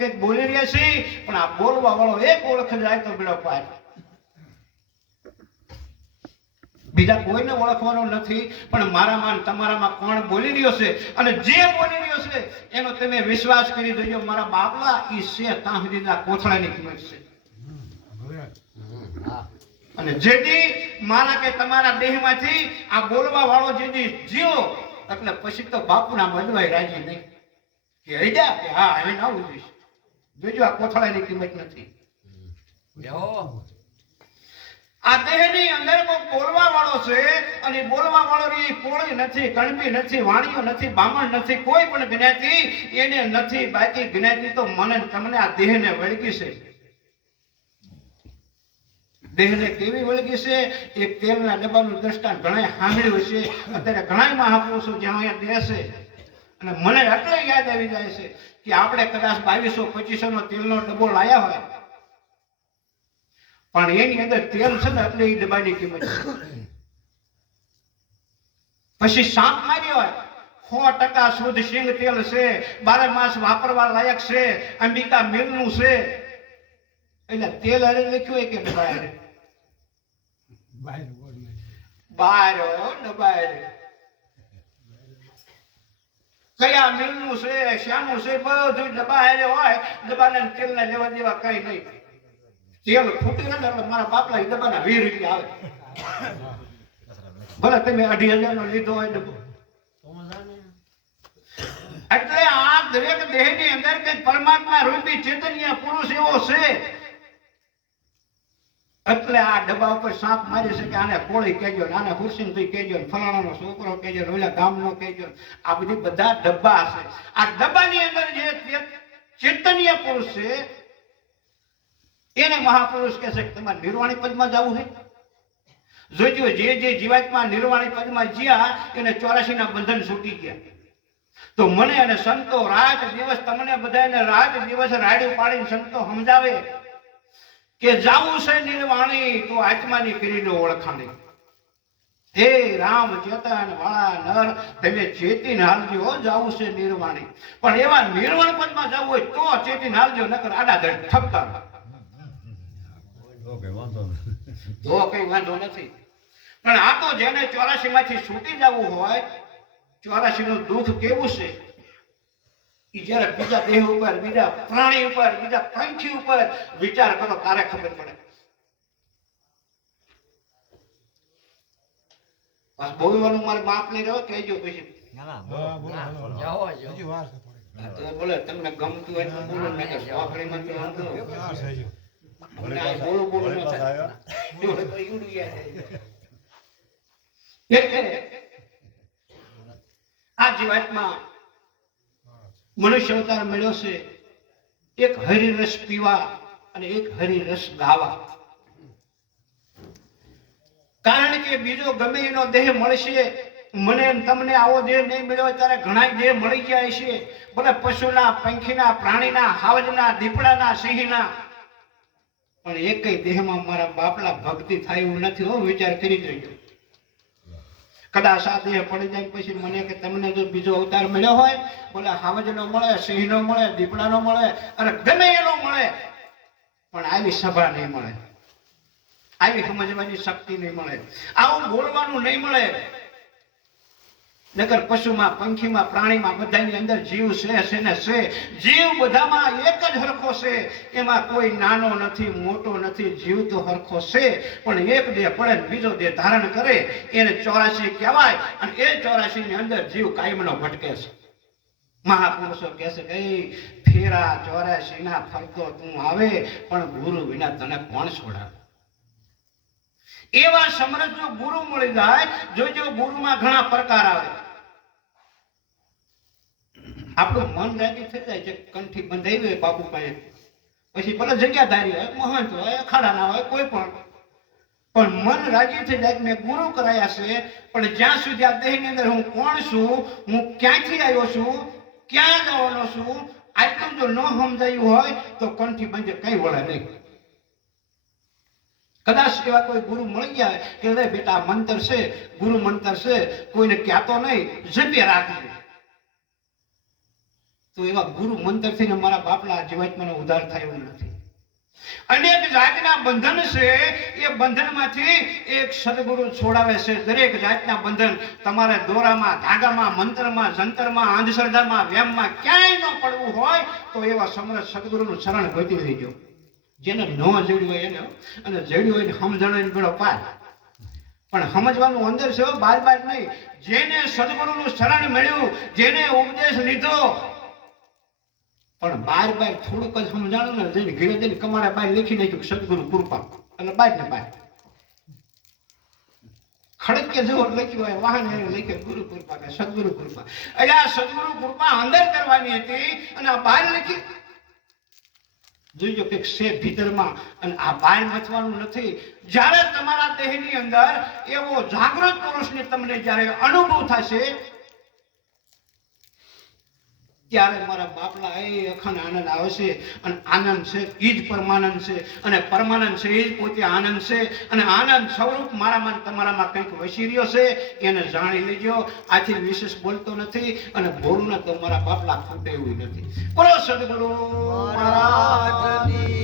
કઈક બોલી રહ્યા છીએ, પણ આ બોલવા વાળો એક ઓળખ જાય તો બેડો પાર. બીજા કોઈને ઓળખવાનો નથી, પણ મારામાં તમારામાં કોણ બોલી રહ્યો છે અને જે બોલી રહ્યો છે એનો તમે વિશ્વાસ કરી દેજો. મારા બાપલા ઈ છે ત્યાં સુધી કોથળાની કિંમત છે. અને જેથી મારા કે તમારા દેહમાંથી આ બોલવા વાળો જેથી જીવો એટલે પછી તો બાપુના બદવાય રાજી નહીં કે હૈજા કે હા હવે ના ઉજવીશ. જોજો આ કોથળાની કિંમત નથી. આ દેહની અંદર કોઈ બોલવા વાળો છે અને બોલવા વાળો ની કોળી નથી, કણબી નથી, વાણીઓ નથી, બામણ નથી, કોઈ પણ જ્ઞાતિ એને નથી. બાકી જ્ઞાતિ તો મને તમને આ દેહને વળગી છે. દેહને કેવી વળગી છે? એક તેલના ડબ્બાનું દ્રષ્ટાંત ઘણા સાંભળ્યું છે. અત્યારે ઘણા મહાપુરુષો જ્યાં અહીંયા દેશે અને મને એટલે યાદ આવી જાય છે કે આપણે કદાચ 2200-2500 નો તેલનો ડબ્બો લાયા હોય પણ એની અંદર તેલ છે ને એટલે એ ડબ્બાની કિંમત છે. પછી સાપ માર્યો હોય 100% શુદ્ધ સિંગ તેલ છે, 12 માસ વાપરવા લાયક છે, અંબિકા મિલનું છે. એટલે તેલ અરે લખ્યું હોય કે બહાર બહાર બહાર કયા મિલનું છે, શાનું છે, બધું ડબ્બા હારે હોય. ડબ્બાના તેલને લેવા દેવા કઈ નહીં. તેલ ફૂટી ને એટલે મારા બાપલા ડબ્બાના 20 રૂપિયા આવે. ભલે તમે 2500 નો લીધો હોય ડબ્બો. એટલે આ દરેક દેહની અંદર કઈ પરમાત્મા રૂપી ચૈતન્ય પુરુષ એવો છે. એટલે આ ડબ્બા ઉપર સાપ મારી છે કે આને કોળી કહેજો, આને હુરસિંહભાઈ કહેજો, ફલાણાનો છોકરો કહેજો, ઓલા ગામનો કહેજો. આ બધી બધા ડબ્બા છે. આ ડબ્બાની અંદર જે ચૈતન્ય પુરુષ છે એને મહાપુરુષ કહે છે કે તમારે નિર્વાણી પદમાં જવું છે. જોજો જે જીવાત્મા નિર્વાણી પદમાં જ્યાં એને 84 ના બંધન છૂટી ગયા. તો મને અને સંતો રાત દિવસ તમને બધાને રાત દિવસ રાડ્યું પાડીને સંતો સમજાવે કે જાવું છે નિર્વાણી તો આત્માની કરીને ઓળખાણી. હે રામ ચેતન વાળા નર તમે ચેતીને હાલજો, જાવું છે નિર્વાણી. પણ એવા નિર્વાણ પદમાં જવું હોય તો ચેતીને હાલજો, નકર આડાધડ ઠપકા તો કઈ વાંધો નથી. પણ આ તો જેને 84 માંથી છૂટી જવું હોય, 84 નું દુઃખ કેવું છે એ જયારે બીજા દેહ ઉપર, બીજા પ્રાણી ઉપર, બીજા પંખી ઉપર વિચાર કરો તારે ખબર પડે. બસ બોલવાનું મારે બાપ લઈ રહ્યો કહેજો પછી બોલે તમને ગમતું હોય તો બોલો, નહીં તો વાપરીમાં તો વાંધો. આ જીવાત્મા મનુષ્ય અવતાર મળ્યો છે એક હરિરસ પીવા અને એક હરિરસ ગાવા. કારણ કે બીજો ગમે એનો દેહ મળશે, મને તમને આવો દેહ નહીં મળ્યો ત્યારે ઘણા દેહ મળી ગયા છે. ભલે પશુના, પંખીના, પ્રાણીના, હાવજના, દીપડાના, સિંહના, પણ એકય દેહમાં મારા બાપલા ભક્તિ થાય એવું નથી. હો, વિચાર કરી જોજો. કદાચ આ દેહ પડી જાય પછી મને કે તમને જો બીજો અવતાર મળ્યો હોય, બોલે હાવજનો મળે, સિંહનો મળે, દીપડાનો મળે, અને ગમે એનો મળે, પણ આવી સભા નહીં મળે, આવી સમજવાની શક્તિ નહીં મળે, આવું બોલવાનું નહીં મળે. નગર પશુમાં, પંખીમાં, પ્રાણીમાં બધાની અંદર જીવ છે ને છે. જીવ બધામાં એક જ હરખો છે. એમાં કોઈ નાનો નથી, મોટો નથી. જીવ તો હરખો છે, પણ એક દેહ પડે બીજો દેહ ધારણ કરે એને 84 કહેવાય. અને એ 84 ની અંદર જીવ કાયમનો ભટકે છે. મહાપુરુષો કહે છે કે ફેરા 84 ના ફરતો તું આવે, પણ ગુરુ વિના તને કોણ છોડાવે. એવા સમરસ જો ગુરુ મળી જાય, જોજો ગુરુમાં ઘણા પ્રકાર આવે. આપણું મન રાજી થઈ જાય છે, કંઠી બંધાઈ હોય બાપુ પાસે, પછી ભલે જગ્યાધારી હોય, મહંત હોય, અખાડાના હોય, કોઈ પણ મન રાજી થઈ જાય. મેં ગુરુ કરાયા છે, પણ જ્યાં સુધી આ દેહની અંદર હું કોણ છું, હું ક્યાંથી આવ્યો છું, ક્યાં જવાનો છું, આટલું જો ન સમજાયું હોય તો કંઠી બંધે કઈ વળે નહીં. કદાચ એવા કોઈ ગુરુ મળી ગયા કે બેટા મંત્ર છે, ગુરુ મંત્ર છે, કોઈને કહેતો નહીં, જપે રાખજો, તો એવા ગુરુ મંત્રથી મારા બાપલા જીવાત્માનો ઉદ્ધાર થાય એવું નથી. અનેક જાતના બંધન છે, એ બંધનમાંથી એક સદગુરુ છોડાવે છે. દરેક જાતના બંધન તમારે દોરામાં, ધાગામાં, મંત્રમાં, જંતરમાં, અંધશ્રદ્ધામાં, વ્યામમાં ક્યાંય ન પડવું હોય તો એવા સમર્થ સદગુરુનું શરણ ગોતી લેજો. જેને ન જડ્યું હોય એને, અને જડ્યું હોય એને સમજણ બેડો પાર. પણ સમજવાનું અંદર છે, બાર બાર નહીં. જેને સદગુરુનું શરણ મળ્યું, જેને ઉપદેશ લીધો, પણ બાર બાર થોડુંક જ સમજાણું ને, જઈને ઘીરે જઈને કમાડે બાર લખી નાખ્યું સદગુરુ કૃપા, એટલે બાર ને બાર ખડકે જેવો લખ્યું હોય, વાહન લખ્યું ગુરુ કૃપા કે સદગુરુ કૃપા. એટલે આ સદગુરુ કૃપા અંદર કરવાની હતી અને આ બાર લખી જોઈજો કે છે ભીતરમાં, અને આ બાર મચવાનું નથી. જ્યારે તમારા દેહની અંદર એવો જાગૃત પુરુષને તમને જ્યારે અનુભવ થશે, ત્યારે મારા બાપલા એ અખંડ આનંદ આવશે. અને આનંદ છે એ જ પરમાનંદ છે, અને પરમાનંદ છે એ જ પોતે આનંદ છે. અને આનંદ સ્વરૂપ મારામાં તમારામાં કંઈક વસી રહ્યો છે, એને જાણી લેજો. આથી વિશેષ બોલતો નથી, અને બોલું ને તો મારા બાપલા ખૂટે એવું નથી. બોલો સદગુરુ મહારાજની